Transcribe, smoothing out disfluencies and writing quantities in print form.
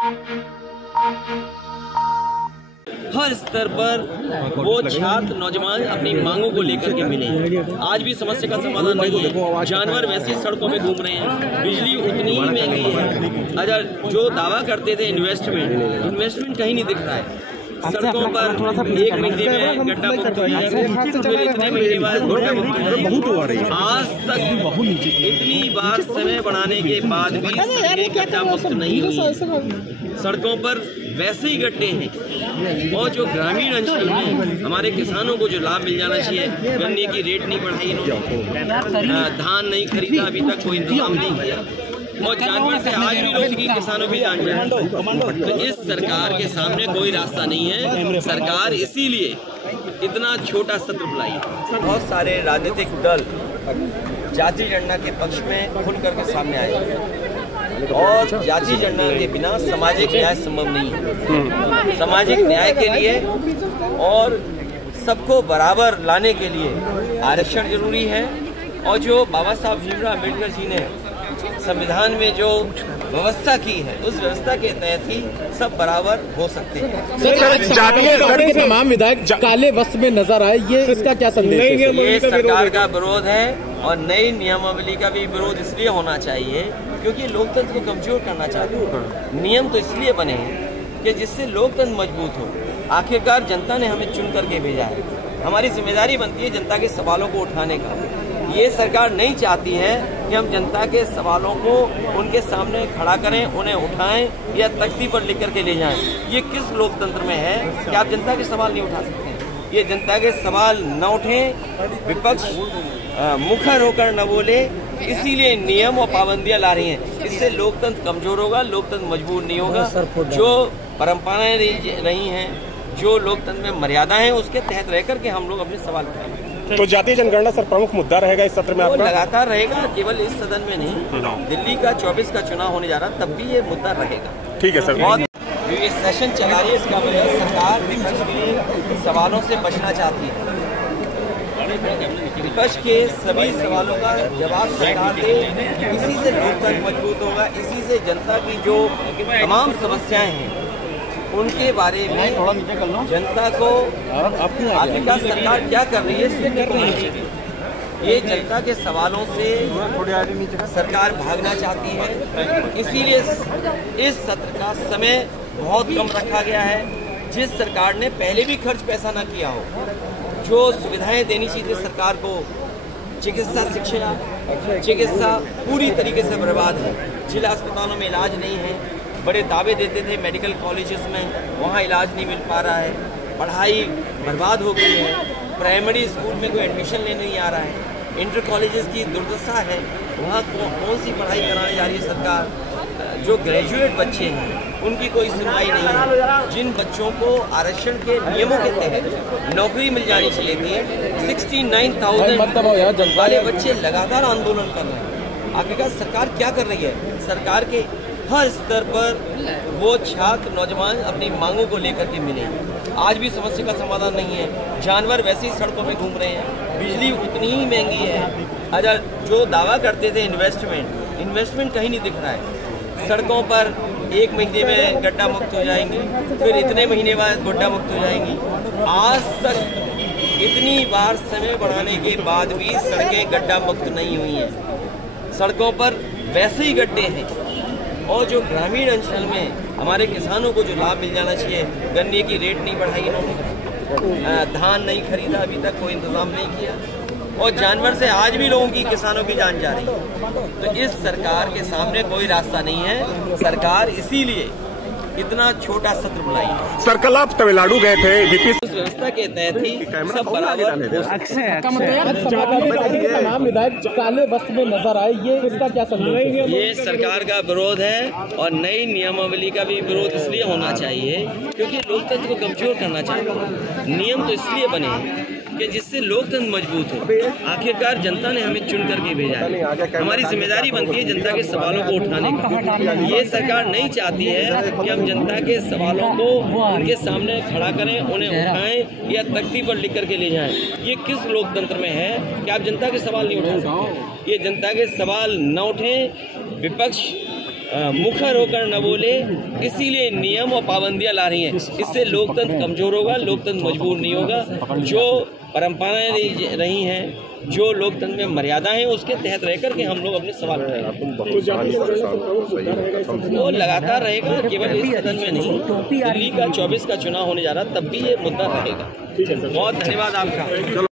हर स्तर पर वो छात्र नौजवान अपनी मांगों को लेकर के मिले। आज भी समस्या का समाधान नहीं है। जानवर वैसी सड़कों में घूम रहे हैं, बिजली उतनी ही महंगी है। अगर जो दावा करते थे इन्वेस्टमेंट कहीं नहीं दिख रहा है। सड़कों पर एक महीने में गड्ढा मुक्त हो जाएगा, फिर इतने महीने बाद गड्ढा मुक्त हो जाएगा। आज तक इतनी बार समय बढ़ाने के बाद भी सड़कें गड्ढा मुक्त नहीं हुई। सड़कों पर वैसे ही गड्ढे हैं। और जो ग्रामीण अंचल में हमारे किसानों को जो लाभ मिल जाना चाहिए, गन्ने की रेट नहीं बढ़ाई इन्होंने, धान नहीं खरीदा, अभी तक कोई इंतजाम नहीं किया, और जानवर से आज भी लोगों की किसानों की जान जा रही है। तो इस सरकार के सामने कोई रास्ता नहीं है। सरकार इसीलिए इतना छोटा सत्र बुलाई है। बहुत सारे राजनीतिक दल जाति जनगणना के पक्ष में खुल करके सामने आए, और जाति जनगणना के बिना सामाजिक न्याय संभव नहीं है। सामाजिक न्याय के लिए और सबको बराबर लाने के लिए आरक्षण जरूरी है, और जो बाबा साहब भीमराव अम्बेडकर जी ने संविधान में जो व्यवस्था की है, उस व्यवस्था के तहत ही सब बराबर हो सकते हैं। तमाम विधायक काले वस्त्र में नजर आए, ये इसका क्या संदेश है? ये सरकार का विरोध है, और नई नियमावली का भी विरोध इसलिए होना चाहिए क्योंकि लोकतंत्र को कमजोर करना चाहते हैं। नियम तो इसलिए बने हैं कि जिससे लोकतंत्र मजबूत हो। आखिरकार जनता ने हमें चुन करके भेजा है, हमारी जिम्मेदारी बनती है जनता के सवालों को उठाने का। ये सरकार नहीं चाहती है कि हम जनता के सवालों को उनके सामने खड़ा करें, उन्हें उठाएं या तख्ती पर लिख करके ले जाएं। ये किस लोकतंत्र में है कि आप जनता के सवाल नहीं उठा सकते? ये जनता के सवाल न उठें, विपक्ष मुखर होकर न बोले, इसीलिए नियम और पाबंदियां ला रही हैं। इससे लोकतंत्र कमजोर होगा, लोकतंत्र मजबूत नहीं होगा। जो परंपराएं रही हैं, जो लोकतंत्र में मर्यादाएं हैं, उसके तहत रह करके हम लोग अपने सवाल उठाएंगे। तो जातीय जनगणना सर प्रमुख मुद्दा रहेगा इस सत्र में आपका? लगातार रहेगा, केवल इस सदन में नहीं। दिल्ली का 24 का चुनाव होने जा रहा, तब भी ये मुद्दा रहेगा। ठीक है सर। और ये सेशन चला रही है, इसका वजह सरकार विपक्ष के सवालों से बचना चाहती है। विपक्ष के सभी सवालों का जवाब सरकार दे, इसी से लोकतंत्र मजबूत होगा। इसी से जनता की जो तमाम समस्याएं हैं उनके बारे में जनता को आखिरकार सरकार क्या कर रही है सुनने को मिलेगी। ये जनता के सवालों से सरकार भागना चाहती है, इसीलिए इस सत्र का समय बहुत कम रखा गया है। जिस सरकार ने पहले भी खर्च पैसा न किया हो, जो सुविधाएं देनी चाहिए सरकार को, चिकित्सा शिक्षा चिकित्सा पूरी तरीके से बर्बाद है। जिला अस्पतालों में इलाज नहीं है, बड़े दावे देते थे मेडिकल कॉलेजेस में, वहाँ इलाज नहीं मिल पा रहा है। पढ़ाई बर्बाद हो गई है, प्राइमरी स्कूल में कोई एडमिशन लेने नहीं आ रहा है। इंटर कॉलेजेस की दुर्दशा है, वहाँ कौन सी पढ़ाई कराने जा रही है सरकार? जो ग्रेजुएट बच्चे हैं उनकी कोई सुनवाई नहीं है। जिन बच्चों को आरक्षण के नियमों के तहत नौकरी मिल जानी चाहिए थी, 69,000 वाले बच्चे लगातार आंदोलन कर रहे हैं। आखिरकार सरकार क्या कर रही है? सरकार के हर स्तर पर वो छात्र नौजवान अपनी मांगों को लेकर के मिले। आज भी समस्या का समाधान नहीं है। जानवर वैसे ही सड़कों में घूम रहे हैं, बिजली उतनी ही महंगी है। अगर जो दावा करते थे इन्वेस्टमेंट कहीं नहीं दिख रहा है। सड़कों पर एक महीने में गड्ढा मुक्त हो जाएंगी, फिर इतने महीने बाद गड्ढा मुक्त हो जाएंगी। आज तक इतनी बार समय बढ़ाने के बाद भी सड़कें गड्ढा मुक्त नहीं हुई हैं। सड़कों पर वैसे ही गड्ढे हैं, और जो ग्रामीण अंचल में हमारे किसानों को जो लाभ मिल जाना चाहिए, गन्ने की रेट नहीं बढ़ाई इन्होंने, धान नहीं खरीदा, अभी तक कोई इंतजाम नहीं किया, और जानवर से आज भी लोगों की किसानों की जान जा रही है। तो इस सरकार के सामने कोई रास्ता नहीं है। सरकार इसीलिए इतना छोटा सत्र बुलाई है। सर कल आप तमिलनाडु गए थे, उस व्यवस्था के तहत ही सब बराबर हो सकते हैं। तमाम विधायक काले वस्त्र में नजर आए, ये इसका क्या संदेश है? ये सरकार का विरोध है, और नई नियमावली का भी विरोध इसलिए होना चाहिए क्योंकि लोकतंत्र को कमजोर करना चाहिए। नियम तो इसलिए बने हैं कि जिससे लोकतंत्र मजबूत हो। आखिरकार जनता ने हमें चुन करके भेजा है, हमारी जिम्मेदारी बनती है जनता के सवालों को उठाने का। ये सरकार नहीं चाहती है कि हम जनता के सवालों को उनके सामने खड़ा करें, उन्हें उठाएं या तख्ती पर लिख करके ले जाएं। ये किस लोकतंत्र में है कि आप जनता के सवाल नहीं उठा सकते? ये जनता के सवाल न उठें, विपक्ष मुखर होकर न बोले, इसीलिए नियम और पाबंदियां ला रही हैं। इससे लोकतंत्र कमजोर होगा, लोकतंत्र मजबूर नहीं होगा। जो परंपराएं रही हैं, जो लोकतंत्र में मर्यादा है, उसके तहत रह करके हम लोग अपने सवाल उठाएंगे। वो लगातार रहेगा, केवल इस सदन में नहीं, दिल्ली का 24 का चुनाव होने जा रहा, तब भी ये मुद्दा रहेगा। बहुत धन्यवाद आपका।